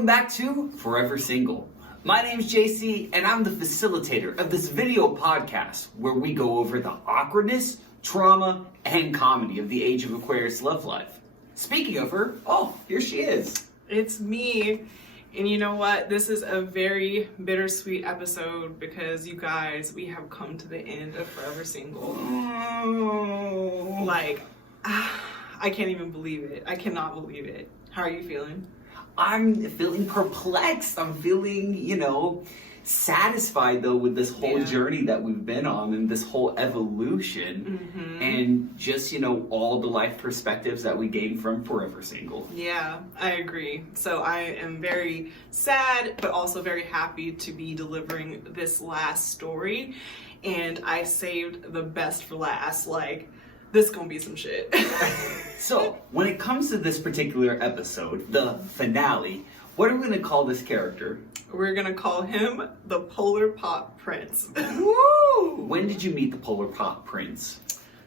Welcome back to Forever Single. My name's JC, and I'm the facilitator of this video podcast where we go over the awkwardness, trauma, and comedy of the Age of Aquarius love life. Speaking of her, here she is. It's me. And you know what? This is a very bittersweet episode because you guys, we have come to the end of Forever Single. Like, I can't even believe it. I cannot believe it. How are you feeling? I'm feeling perplexed. I'm feeling, satisfied though with this whole journey that we've been on and this whole evolution and just, all the life perspectives that we gained from Forever Single. Yeah, I agree. So I am very sad, but also very happy to be delivering this last story. And I saved the best for last. This gonna be some shit. So, when it comes to this particular episode, the finale, what are we gonna call this character? We're gonna call him the Polar Pop Prince. Woo! When did you meet the Polar Pop Prince?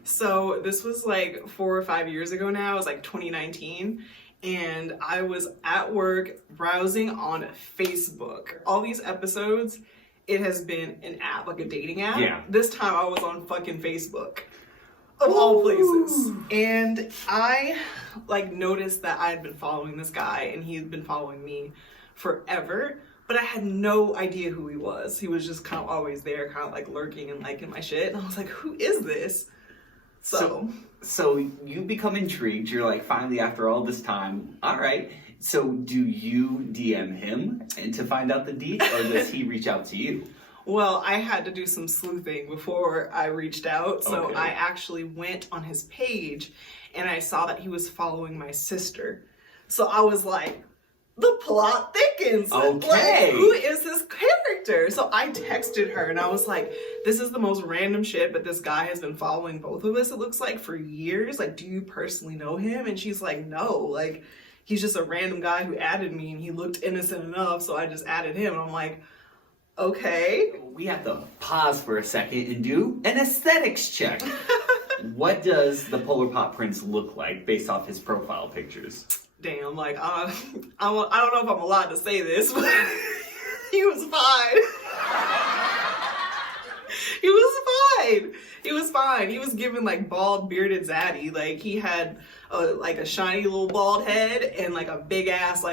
So this was 4 or 5 years ago now. It was 2019. And I was at work browsing on Facebook. All these episodes, it has been an app, a dating app. Yeah. This time I was on fucking Facebook. Of all places. And I noticed that I had been following this guy and he had been following me forever, but I had no idea who he was. He was just kind of always there, kind of lurking and liking my shit. And I was like, who is this? So you become intrigued. You're finally, after all this time, all right. So do you DM him and to find out the deets, or does he reach out to you? Well, I had to do some sleuthing before I reached out. So Okay. I actually went on his page and I saw that he was following my sister. So I was like, the plot thickens. Okay. Who is this character? So I texted her and I was like, this is the most random shit, but this guy has been following both of us, it looks like, for years. Do you personally know him? And she's like, no. He's just a random guy who added me and he looked innocent enough, so I just added him. And I'm like, okay. We have to pause for a second and do an aesthetics check. What does the Polar Pop Prince look like based off his profile pictures? Damn, I don't know if I'm allowed to say this, but he was fine. He was fine. He was given bald bearded zaddy. He had a shiny little bald head and a big ass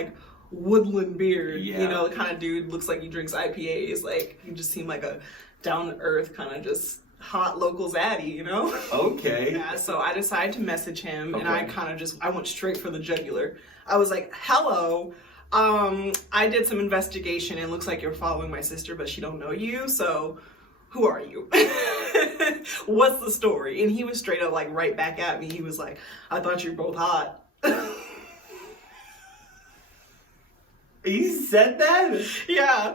woodland beard. Yeah. The kind of dude looks like he drinks IPAs. He just seemed like a down to earth kind of just hot local zaddy, Okay. Yeah, so I decided to message him and I Okay. kind of I went straight for the jugular. I was like, hello, I did some investigation and it looks like you're following my sister, but she don't know you, so who are you? What's the story? And he was straight up right back at me. He was like, I thought you were both hot. He said that? Yeah.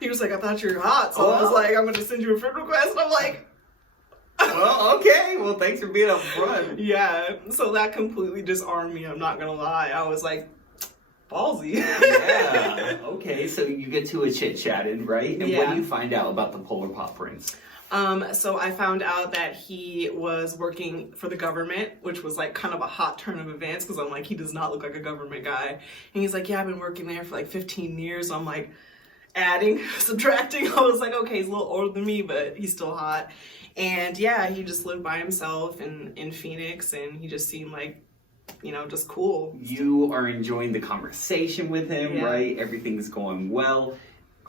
He was like, I thought you were hot, so I was like, I'm gonna send you a friend request. And I'm like, Well, okay. Well, thanks for being upfront. yeah. So that completely disarmed me, I'm not gonna lie. I was like, ballsy. Yeah. Okay, so you get to a chit-chatted, right? And what Yeah. do you find out about the Polar Pop Prince? So I found out that he was working for the government, which was kind of a hot turn of events because I'm like, he does not look like a government guy. And he's like, yeah, I've been working there for 15 years. So I'm like, adding, subtracting. I was like, okay, he's a little older than me, but he's still hot. And yeah, he just lived by himself in Phoenix, and he just seemed just cool. You are enjoying the conversation with him, Yeah. right? Everything's going well.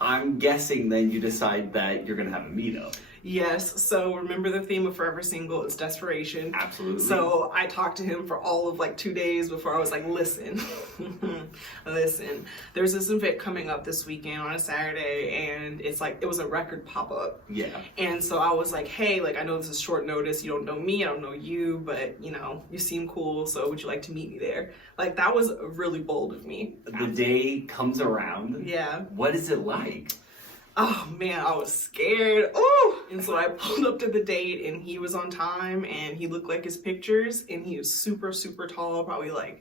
I'm guessing then you decide that you're going to have a meetup. Yes, so remember the theme of Forever Single is desperation. Absolutely. So I talked to him for all of 2 days before I was like, listen, listen, there's this event coming up this weekend on a Saturday, and it's it was a record pop-up. Yeah. And so I was like, hey, I know this is short notice, you don't know me, I don't know you, but you seem cool, so would you like to meet me there? That was really bold of me. The day comes around. Yeah. What is it like? Oh man, I was scared. Oh, and so I pulled up to the date and he was on time and he looked like his pictures and he was super, super tall, probably 6'4",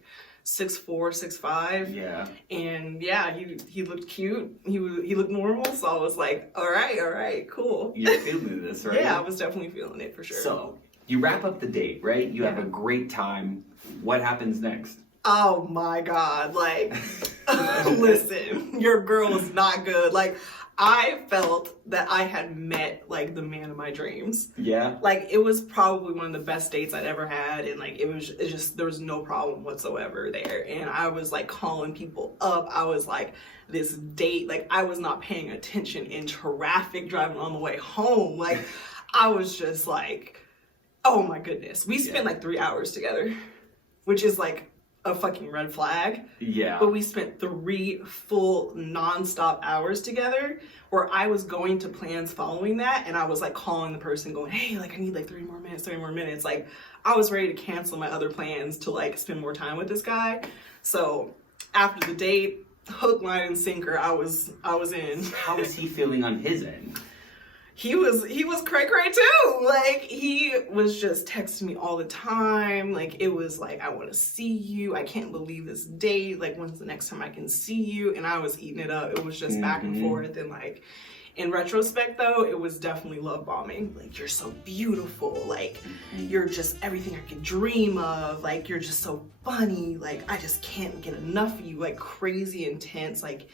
6'5". Yeah. And yeah, he looked cute. He looked normal. So I was like, all right, cool. You're feeling this, right? Yeah, I was definitely feeling it for sure. So, you wrap up the date, right? You have a great time. What happens next? Oh my God. Like, listen, your girl is not good. Like, I felt that I had met like the man of my dreams. Yeah. Like, it was probably one of the best dates I'd ever had. And like, it just, there was no problem whatsoever there. And I was like calling people up. I was like, this date, like, I was not paying attention in traffic driving on the way home. Like, I was just like, oh my goodness. We spent like 3 hours together, which is like a fucking red flag. Yeah. But we spent 3 full nonstop hours together where I was going to plans following that, and I was like calling the person going, hey, like I need like 3 more minutes. Like I was ready to cancel my other plans to like spend more time with this guy. So after the date, hook, line, and sinker, I was in. How was he feeling on his end? He was cray cray too. Like, he was just texting me all the time. Like, it was like, I want to see you. I can't believe this date. Like, when's the next time I can see you? And I was eating it up. It was just back and forth. And like, in retrospect though, it was definitely love bombing. Like, you're so beautiful. Like, you're just everything I could dream of. Like, you're just so funny. Like, I just can't get enough of you. Like, crazy intense, like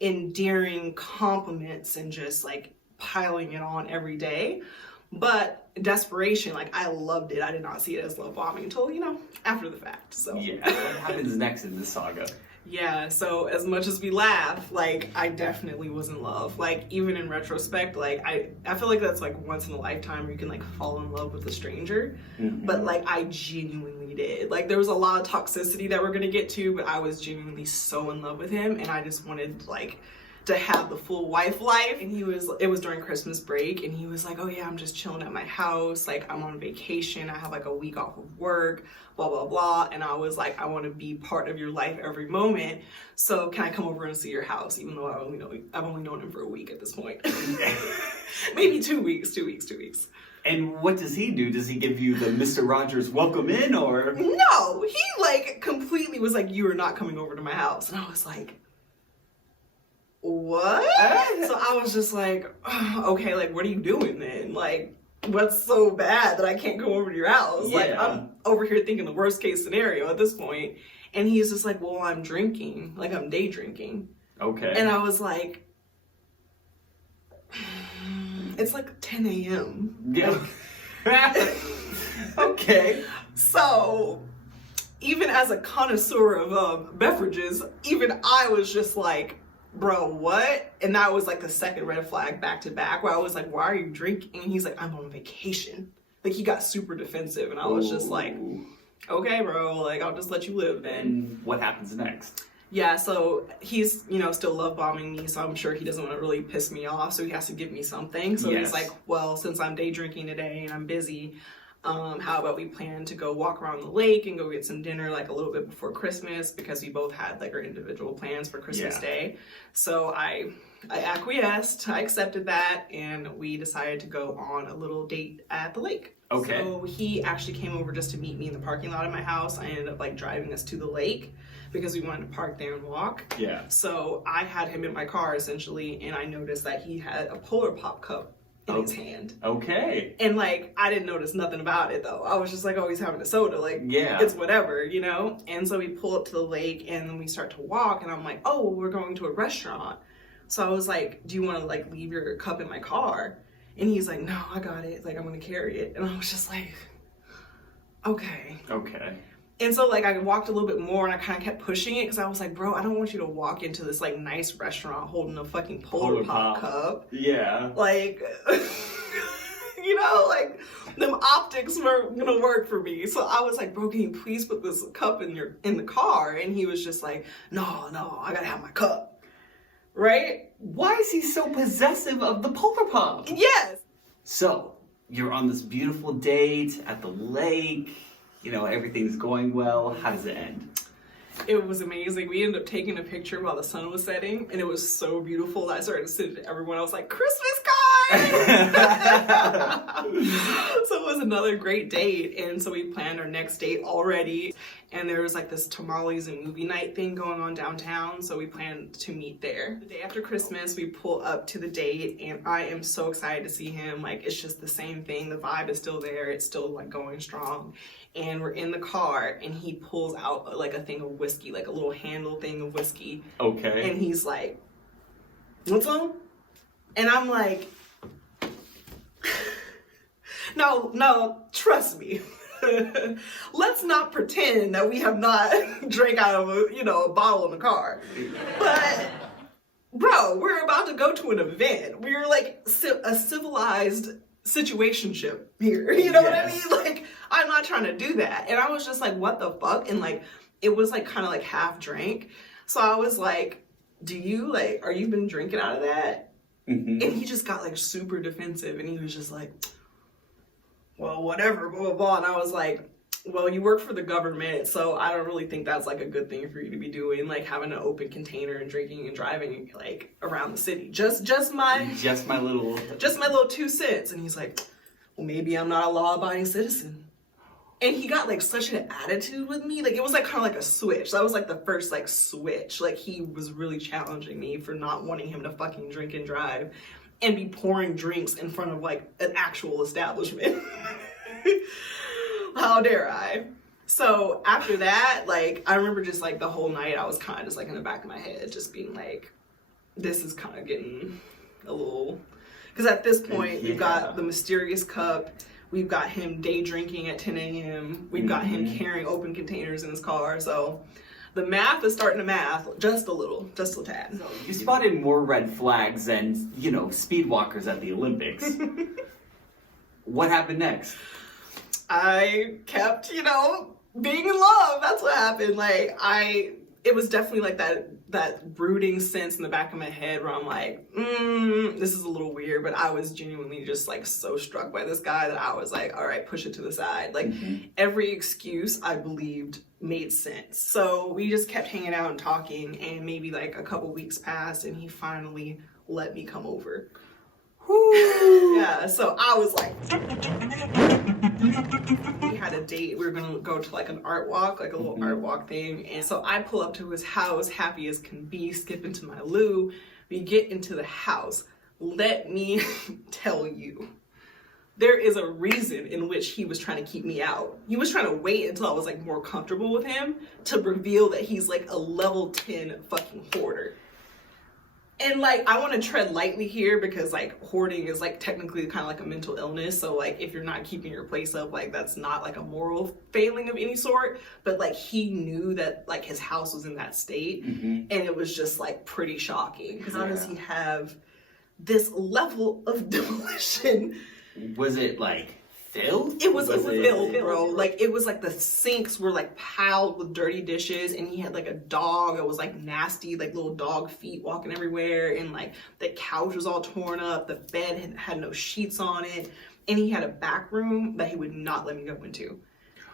endearing compliments and just like piling it on every day. But desperation, like, I loved it. I did not see it as love bombing until, you know, after the fact. So Yeah. What happens next in this saga? yeah, so as much as we laugh, like, I definitely was in love. Like, even in retrospect, like, I feel like that's like once in a lifetime where you can like fall in love with a stranger. But like, I genuinely did. Like, there was a lot of toxicity that we're gonna get to, but I was genuinely so in love with him, and I just wanted like to have the full wife life. And it was during Christmas break, and he was like, oh yeah, I'm just chilling at my house, like I'm on vacation, I have like a week off of work, blah blah blah. And I was like, I want to be part of your life every moment, so can I come over and see your house? Even though I've only known him for a week at this point. Maybe 2 weeks. And what does he do? Does he give you the Mr. Rogers welcome in, or? No, he like completely was like, you are not coming over to my house. And I was like, what? So I was just like, oh, okay, like, what are you doing then? Like, what's so bad that I can't go over to your house? Yeah. Like, I'm over here thinking the worst case scenario at this point. And he's just like, well, I'm drinking, like I'm day drinking. Okay. And I was like, it's like 10 a.m. Yeah. Okay. So even as a connoisseur of beverages, even I was just like, bro, what? And that was like the second red flag back to back, where I was like, why are you drinking? And he's like, I'm on vacation. Like, he got super defensive, and I was just like, okay, bro, like, I'll just let you live then. And what happens next? Yeah, so he's, you know, still love bombing me, so I'm sure he doesn't want to really piss me off, so he has to give me something. So Yes. he's like, well, since I'm day drinking today and I'm busy, how about we plan to go walk around the lake and go get some dinner like a little bit before Christmas, because we both had like our individual plans for Christmas Day. So I acquiesced, I accepted that, and we decided to go on a little date at the lake. Okay. So he actually came over just to meet me in the parking lot of my house. I ended up like driving us to the lake because we wanted to park there and walk. Yeah. So I had him in my car essentially, and I noticed that he had a Polar Pop cup in his hand. Okay. And like, I didn't notice nothing about it though. I was just like, oh, he's having a soda. Like, Yeah. it's whatever, you know? And so we pull up to the lake, and then we start to walk, and I'm like, oh, well, we're going to a restaurant. So I was like, do you want to like leave your cup in my car? And he's like, no, I got it. Like, I'm going to carry it. And I was just like, okay. Okay. And so like, I walked a little bit more, and I kind of kept pushing it, because I was like, bro, I don't want you to walk into this like nice restaurant holding a fucking Polar Pop cup. Yeah. Like, you know, like, them optics were gonna work for me. So I was like, bro, can you please put this cup in the car? And he was just like, no, I gotta have my cup. Right? Why is he so possessive of the Polar Pop? Yes. So, you're on this beautiful date at the lake. You know, everything's going well. How does it end? It was amazing. We ended up taking a picture while the sun was setting, and it was so beautiful that I started to send it to everyone. I was like, Christmas So it was another great date, and so we planned our next date already, and there was like this tamales and movie night thing going on downtown, so we planned to meet there. The day after Christmas, we pull up to the date, and I am so excited to see him. Like, it's just the same thing. The vibe is still there. It's still like going strong. And we're in the car, and he pulls out like a thing of whiskey, like a little handle thing of whiskey. Okay. And he's like, "What's on?" And I'm like, no, trust me. Let's not pretend that we have not drank out of a bottle in the car. But bro, we're about to go to an event. We're like a civilized situationship here. You know what I mean? Like, I'm not trying to do that. And I was just like, what the fuck? And like, it was like kind of like half drank. So I was like, are you been drinking out of that? Mm-hmm. And he just got like super defensive, and he was just like, well, whatever, blah, blah, blah. And I was like, well, you work for the government, so I don't really think that's like a good thing for you to be doing, like having an open container and drinking and driving like around the city. Just my little 2 cents. And he's like, well, maybe I'm not a law-abiding citizen. And he got like such an attitude with me. Like, it was like kind of like a switch. That was like the first like switch. Like, he was really challenging me for not wanting him to fucking drink and drive and be pouring drinks in front of like an actual establishment. How dare I? So after that, like, I remember just like the whole night I was kind of just like in the back of my head just being like, this is kind of getting a little, because at this point we've got the mysterious cup. We've got him day drinking at 10 a.m. We've got him carrying open containers in his car. So the math is starting to math just a tad. So you spotted more red flags than, speed walkers at the Olympics. What happened next? I kept, being in love. That's what happened. Like, it was definitely like that brooding sense in the back of my head where I'm like, this is a little weird, but I was genuinely just like so struck by this guy that I was like, all right, push it to the side. Like, every excuse I believed made sense. So we just kept hanging out and talking, and maybe like a couple weeks passed, and he finally let me come over. Woo. Yeah, so I was like, we had a date. We were gonna go to like an art walk, like a little art walk thing. And so I pull up to his house, happy as can be, skip into my loo. We get into the house. Let me tell you, there is a reason in which he was trying to keep me out. He was trying to wait until I was like more comfortable with him to reveal that he's like a level 10 fucking hoarder. And like, I want to tread lightly here because like hoarding is like technically kind of like a mental illness. So like, if you're not keeping your place up, like that's not like a moral failing of any sort. But like, he knew that like his house was in that state, and it was just like pretty shocking. How does he have this level of demolition? Was it like filled? It was filled, bro. Like, it was like the sinks were like piled with dirty dishes, and he had like a dog that was like nasty, like little dog feet walking everywhere, and like the couch was all torn up, the bed had no sheets on it, and he had a back room that he would not let me go into.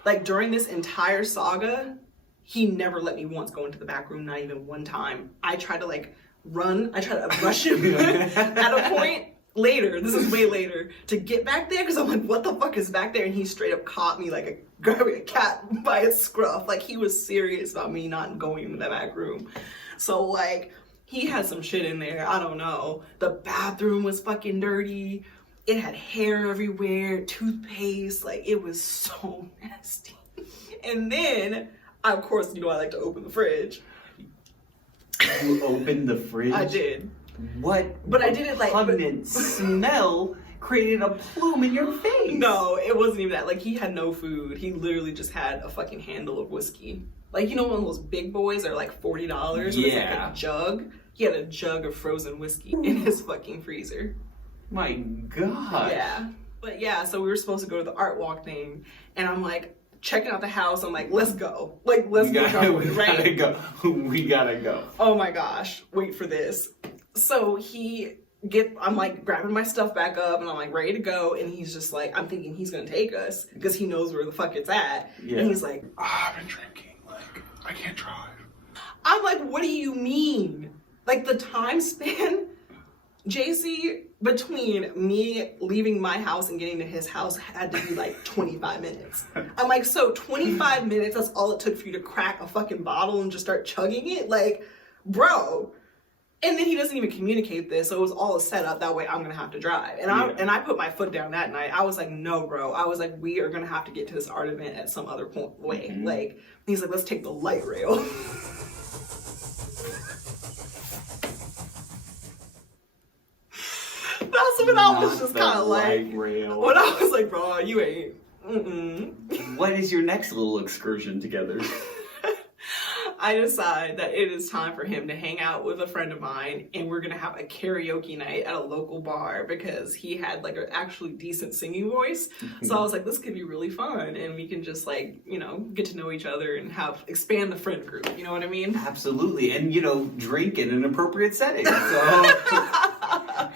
Like, during this entire saga, he never let me once go into the back room, not even one time. I tried to rush him at a point later, this is way later, to get back there, because I'm like, what the fuck is back there? And he straight up caught me like grabbing a cat by its scruff. Like, he was serious about me not going into that back room. So like, he had some shit in there, I don't know. The bathroom was fucking dirty. It had hair everywhere, toothpaste, like it was so nasty. And then, of course, I like to open the fridge. You opened the fridge? I did. What? But I didn't like. Repugnant smell created a plume in your face. No, it wasn't even that. Like, he had no food. He literally just had a fucking handle of whiskey. Like, one of those big boys that are like $40. Yeah. It's like a jug. He had a jug of frozen whiskey in his fucking freezer. My God. Yeah. But yeah, so we were supposed to go to the art walk thing, and I'm like checking out the house. I'm like, let's go. Like, let's go. We gotta go. We gotta go. Oh my gosh. Wait for this. So I'm like grabbing my stuff back up, and I'm like ready to go, and he's just like, I'm thinking he's gonna take us because he knows where the fuck it's at. Yeah. And he's like, I've been drinking, like, I can't drive. I'm like, what do you mean? Like, the time span JC, between me leaving my house and getting to his house had to be like 25 minutes. I'm like, so 25 minutes, that's all it took for you to crack a fucking bottle and just start chugging it? Like, bro. And then he doesn't even communicate this, so it was all a setup. That way I'm gonna have to drive. And I put my foot down that night. I was like, no, bro. I was like, we are gonna have to get to this art event at some other way. Mm-hmm. Like, he's like, let's take the light rail. That's when I was just kind of like, rail. when I was like, bro, you ain't. Mm-mm. What is your next little excursion together? I decide that it is time for him to hang out with a friend of mine, and we're gonna have a karaoke night at a local bar because he had like an actually decent singing voice. So I was like, this could be really fun, and we can just like, you know, get to know each other and expand the friend group. You know what I mean? Absolutely, and drink in an appropriate setting. So.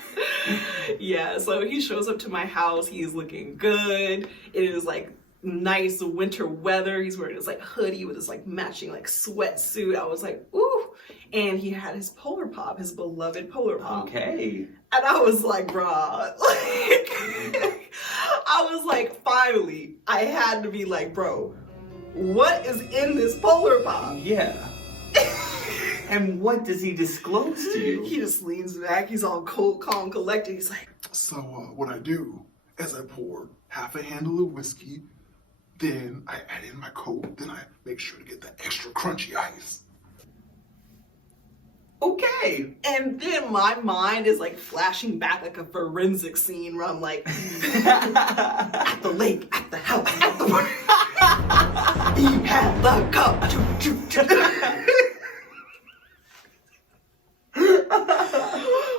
Yeah. So he shows up to my house. He's looking good. It is like nice winter weather. He's wearing his like hoodie with his like matching like sweatsuit. I was like, ooh. And he had his Polar Pop, his beloved Polar Pop. Okay. And I was like, bruh, like, I was like, finally, I had to be like, bro, what is in this Polar Pop? Yeah. And what does he disclose to you? He just leans back. He's all cool, calm, collected. He's like, So what I do is I pour half a handle of whiskey, then I add in my Coke, then I make sure to get the extra crunchy ice. Okay. and then my mind is like flashing back like a forensic scene where I'm like, at the lake, at the house, at the he had the cup.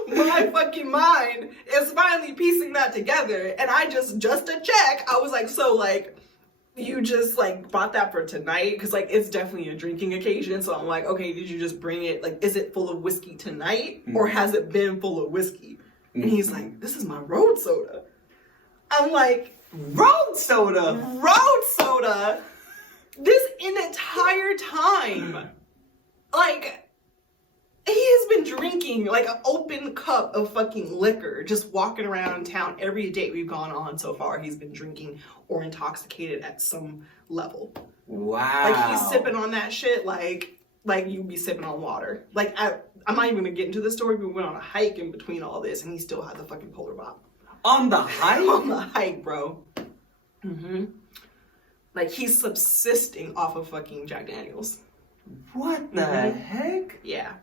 My fucking mind is finally piecing that together, and I just to check, I was like, so like, you just like bought that for tonight? Because like it's definitely a drinking occasion. So I'm like, okay, did you just bring it? Like, is it full of whiskey tonight, or has it been full of whiskey? And he's like, this is my road soda. I'm like, Road soda. road soda? This entire time, like, he has been drinking like an open cup of fucking liquor, just walking around town. Every date we've gone on so far, he's been drinking or intoxicated at some level. Wow. Like, he's sipping on that shit like you'd be sipping on water. Like, I'm not even gonna get into the story, but we went on a hike in between all this, and he still had the fucking Polar Pop. On the hike? On the hike, bro. Mm-hmm. Like, he's subsisting off of fucking Jack Daniels. What the heck? Yeah.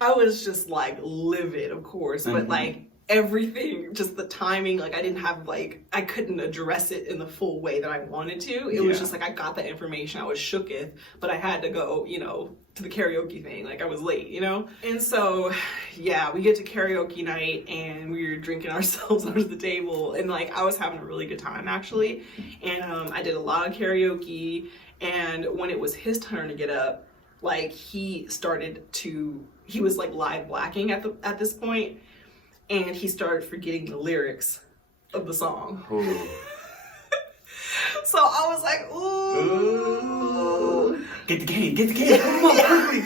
I was just like livid, of course, but like everything, just the timing, like I didn't have like, I couldn't address it in the full way that I wanted to. It was just like, I got that information, I was shooketh, but I had to go, to the karaoke thing. Like, I was late, And so, yeah, we get to karaoke night and we were drinking ourselves under the table, and like, I was having a really good time actually. And I did a lot of karaoke, and when it was his turn to get up, like, he was like live blacking at this point, and he started forgetting the lyrics of the song. So I was like, ooh. Get the cane, come on, quickly.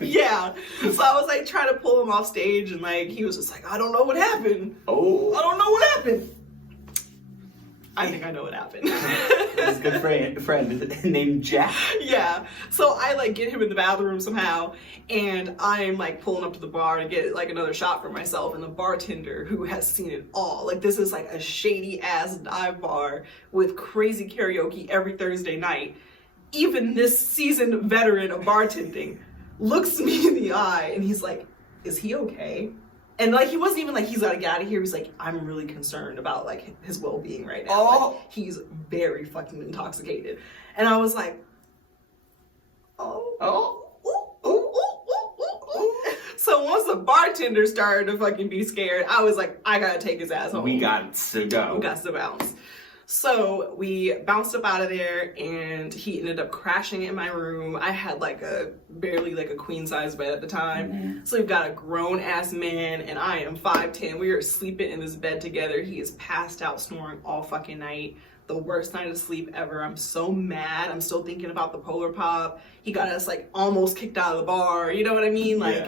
Yeah. So I was like trying to pull him off stage, and like he was just like, I don't know what happened. I don't know what happened. I think I know what happened. His good friend named Jack. Yeah. So I like get him in the bathroom somehow, and I'm like pulling up to the bar to get like another shot for myself, and the bartender, who has seen it all, like this is like a shady ass dive bar with crazy karaoke every Thursday night. Even this seasoned veteran of bartending looks me in the eye, and he's like, is he okay? And like, he wasn't even like, he's gotta get out of here. He's like, I'm really concerned about like his well-being right now. Like, he's very fucking intoxicated. And I was like, So once the bartender started to fucking be scared, I was like, I gotta take his ass home. We got to go. We got to bounce. So we bounced up out of there, and he ended up crashing in my room. I had like barely like a queen size bed at the time. So we've got a grown ass man, and I am 5'10". We are sleeping in this bed together. He is passed out snoring all fucking night. The worst night of sleep ever. I'm so mad. I'm still thinking about the Polar Pop. He got us like almost kicked out of the bar. You know what I mean? Like,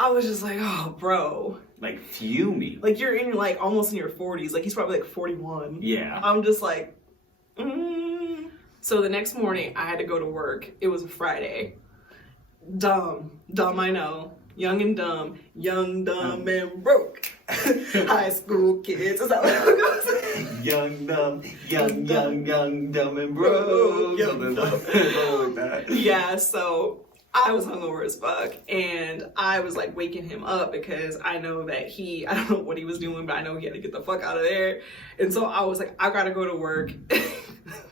I was just like, oh, bro, Like fuming. Like you're in like almost in your 40s. Like he's probably like 41. Yeah. I'm just like, So the next morning I had to go to work. It was a Friday. Dumb I know. Young and dumb, and broke. High school kids. Is that what it goes? Young, dumb, and broke. Young, dumb. Something like that. Yeah, so I was hungover as fuck, and I was like waking him up because I know that I don't know what he was doing, but I know he had to get the fuck out of there. And so I was like, I gotta go to work.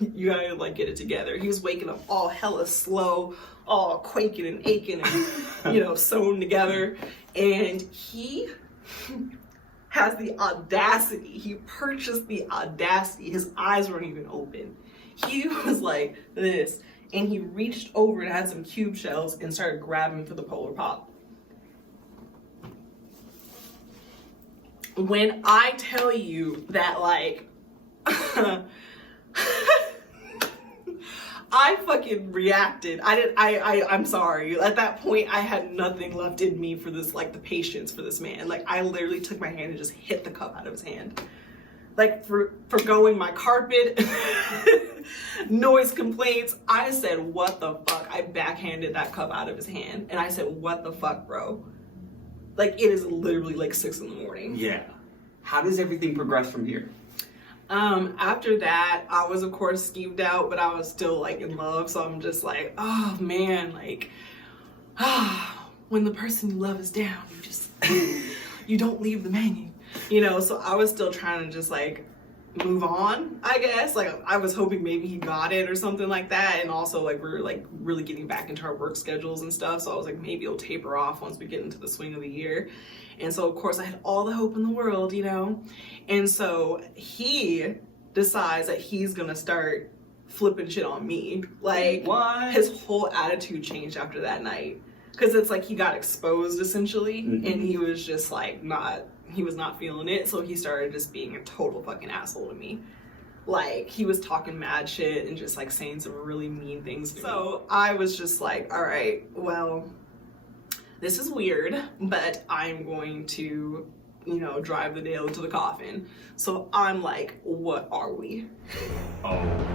You gotta like get it together. He was waking up all hella slow, all quaking and aching and, sewn together. And he has the audacity. He purchased the audacity. His eyes weren't even open. He was like this. And he reached over and had some cube shells and started grabbing for the Polar Pop. When I tell you that, like, I fucking reacted. I'm sorry. At that point, I had nothing left in me for this, like, the patience for this man. Like, I literally took my hand and just hit the cup out of his hand. Like, for going my carpet, noise complaints. I said, what the fuck? I backhanded that cup out of his hand. And I said, what the fuck, bro? Like, it is literally like 6 a.m. Yeah. How does everything progress from here? After that, I was of course skeeved out, but I was still like in love. So I'm just like, oh man, like, when the person you love is down, you don't leave them hanging. So I was still trying to just like move on, I guess. Like I was hoping maybe he got it or something like that. And also like we're like really getting back into our work schedules and stuff. So I was like, maybe it'll taper off once we get into the swing of the year. And so of course I had all the hope in the world, And so he decides that he's gonna start flipping shit on me. Like what? His whole attitude changed after that night. Cause it's like he got exposed essentially, and he was just like he was not feeling it, so he started just being a total fucking asshole to me. Like, he was talking mad shit and just like saying some really mean things to me. So I was just like, all right, well, this is weird, but I'm going to, drive the nail into the coffin. So I'm like, what are we? Oh.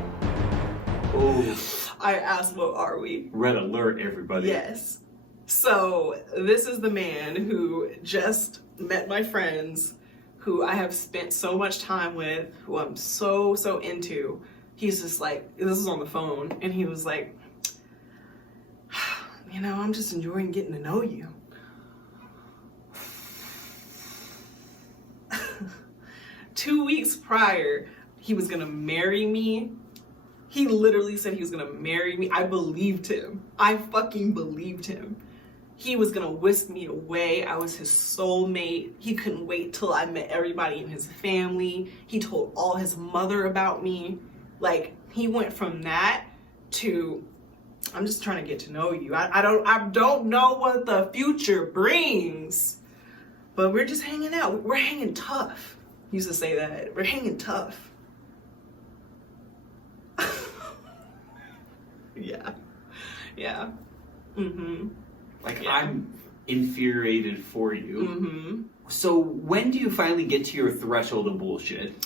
I asked, what are we? Red alert, everybody. Yes. So this is the man who just met my friends, who I have spent so much time with, who I'm so into. He's just like, this is on the phone, and he was like, I'm just enjoying getting to know you. 2 weeks prior, he was gonna marry me. He literally said he was gonna marry me. I believed him. I fucking believed him. He was gonna whisk me away. I was his soulmate. He couldn't wait till I met everybody in his family. He told all his mother about me. Like, he went from that to, I'm just trying to get to know you. I don't know what the future brings, but we're just hanging out. We're hanging tough. He used to say that. We're hanging tough. Yeah. Like, yeah. I'm infuriated for you. Mm-hmm. So when do you finally get to your threshold of bullshit?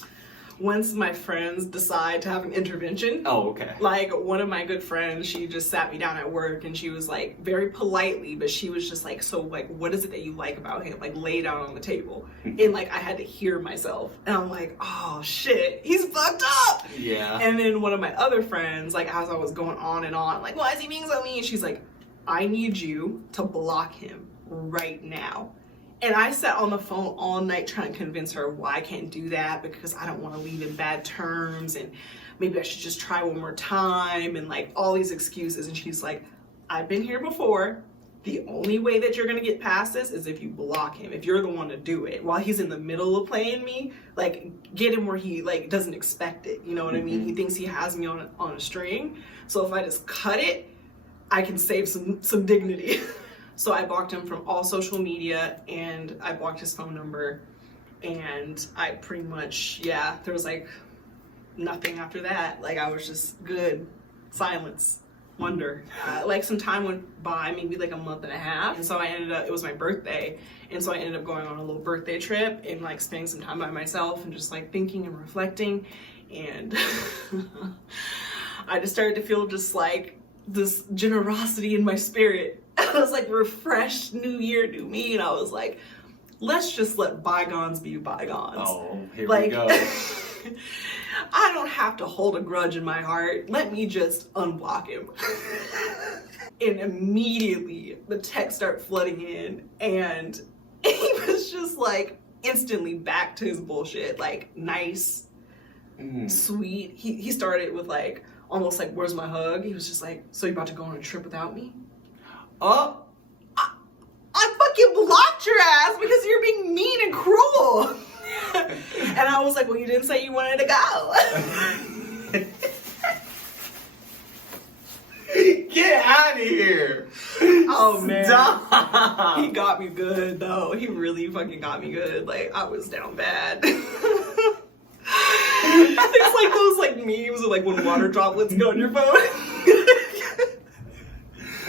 Once my friends decide to have an intervention. Oh, okay. Like, one of my good friends, she just sat me down at work and she was like, very politely, but she was just like, so like, what is it that you like about him? Like, lay down on the table. And like, I had to hear myself. And I'm like, oh shit, he's fucked up. Yeah. And then one of my other friends, like, as I was going on and on, like, why is he being so mean? She's like, I need you to block him right now. And I sat on the phone all night trying to convince her why I can't do that, because I don't want to leave in bad terms, and maybe I should just try one more time, and like all these excuses. And she's like, I've been here before. The only way that you're going to get past this is if you block him, if you're the one to do it. While he's in the middle of playing me, like, get him where he like doesn't expect it. You know what I mean? He thinks he has me on a string. So if I just cut it, I can save some dignity. So I blocked him from all social media, and I blocked his phone number, and I pretty much, there was like nothing after that. Like, I was just good. Silence. wonder. Like some time went by, maybe like a month and a half, and so it was my birthday, and so I ended up going on a little birthday trip and like spending some time by myself and just like thinking and reflecting, and I just started to feel just like this generosity in my spirit. I was like, refreshed, new year, new me, and I was like, let's just let bygones be bygones. Oh, here like, we go. I don't have to hold a grudge in my heart. Let me just unblock him. And immediately the texts start flooding in, and he was just like instantly back to his bullshit. Like, nice, sweet. He started with like almost like, where's my hug? He was just like, so you about to go on a trip without me? Oh, I fucking blocked your ass because you're being mean and cruel. And I was like, well, you didn't say you wanted to go. get out of here. Oh man. Stop. He got me good though. He really fucking got me good. Like, I was down bad. It's like those like memes of like when water droplets go on your phone.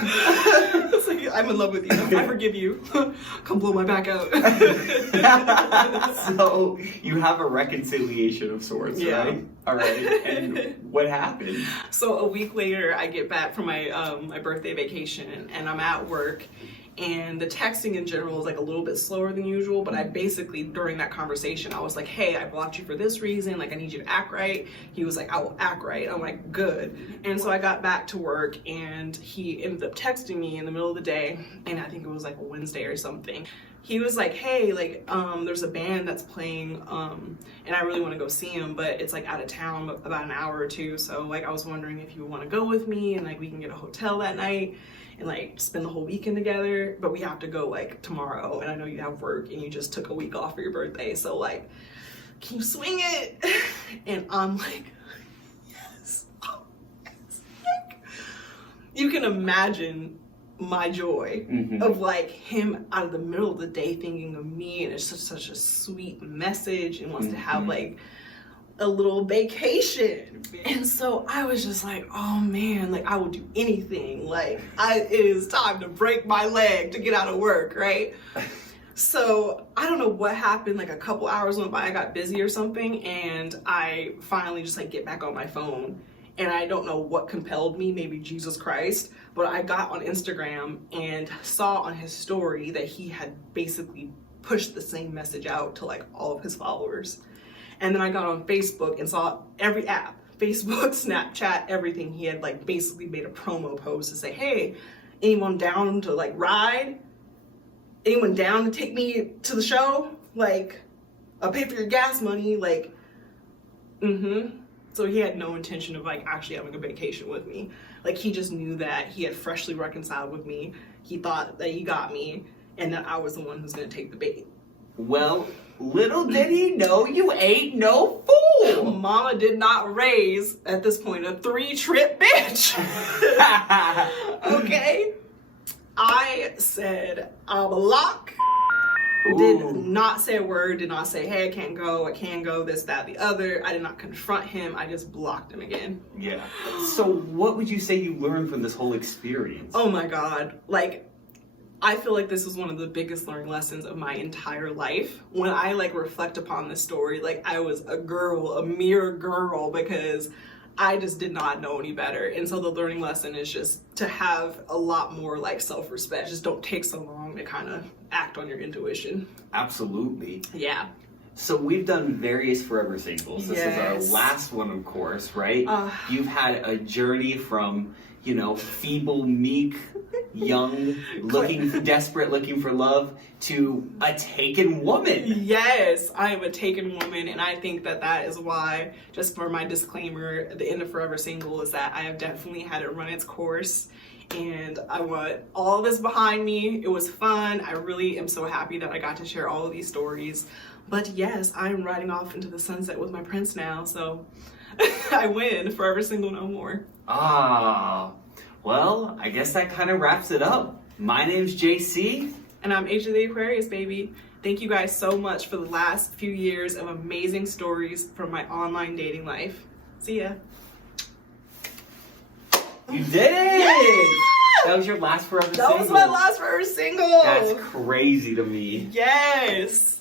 It's like, I'm in love with you. I forgive you. Come blow my back out. So you have a reconciliation of sorts, Yeah. right? All right. And what happened? So a week later, I get back from my my birthday vacation, and I'm at work, and the texting in general is like a little bit slower than usual, but I basically, during that conversation, I was like, hey, I blocked you for this reason, like I need you to act right. He was like, I will act right. I'm like, good. And so I got back to work, and he ended up texting me in the middle of the day, and I think it was like a Wednesday or something. He was like, hey, like, there's a band that's playing, and I really want to go see him, but it's like out of town about an hour or two, so like I was wondering if you would want to go with me, and like we can get a hotel that night and like spend the whole weekend together, but we have to go like tomorrow, and I know you have work and you just took a week off for your birthday, so like, can you swing it? And I'm like, yes. Oh, yes. Like, you can imagine my joy of like him out of the middle of the day thinking of me, and it's such a sweet message, and wants to have like a little vacation. And so I was just like, oh man, like I will do anything. Like it is time to break my leg to get out of work, right? So I don't know what happened, like a couple hours went by, I got busy or something, and I finally just like get back on my phone, and I don't know what compelled me, maybe Jesus Christ, but I got on Instagram and saw on his story that he had basically pushed the same message out to like all of his followers. And then I got on Facebook and saw every app, Facebook, Snapchat, everything. He had like basically made a promo post to say, hey, anyone down to like ride? Anyone down to take me to the show? Like, I'll pay for your gas money. Like, So he had no intention of like actually having a vacation with me. Like, he just knew that he had freshly reconciled with me. He thought that he got me, and that I was the one who's gonna take the bait. Well, little did he know you ain't no fool. Mama did not raise, at this point, a 3-trip bitch. Okay? I said, I'm a lock. Did not say a word, did not say, hey, I can't go, I can go, this, that, the other. I did not confront him. I just blocked him again. Yeah. So what would you say you learned from this whole experience? Oh my God. Like, I feel like this was one of the biggest learning lessons of my entire life. When I like reflect upon this story, like I was a girl, a mere girl, because I just did not know any better. And so the learning lesson is just to have a lot more like self-respect. Just don't take so long to kind of act on your intuition. Absolutely. Yeah. So we've done various Forever Singles. This is our last one, of course, right? You've had a journey from, you know, feeble, meek, young, desperate, looking for love, to a taken woman. Yes, I am a taken woman, and I think that that is why, just for my disclaimer, at the end of Forever Single is that I have definitely had it run its course, and I want all this behind me. It was fun. I really am so happy that I got to share all of these stories. But yes, I'm riding off into the sunset with my prince now, so I win. Forever Single no more. Ah, well, I guess that kind of wraps it up. My name's JC. And I'm Age of the Aquarius, baby. Thank you guys so much for the last few years of amazing stories from my online dating life. See ya. You did it! Yes! That was your last forever That single. was my last forever single. That's crazy to me. Yes.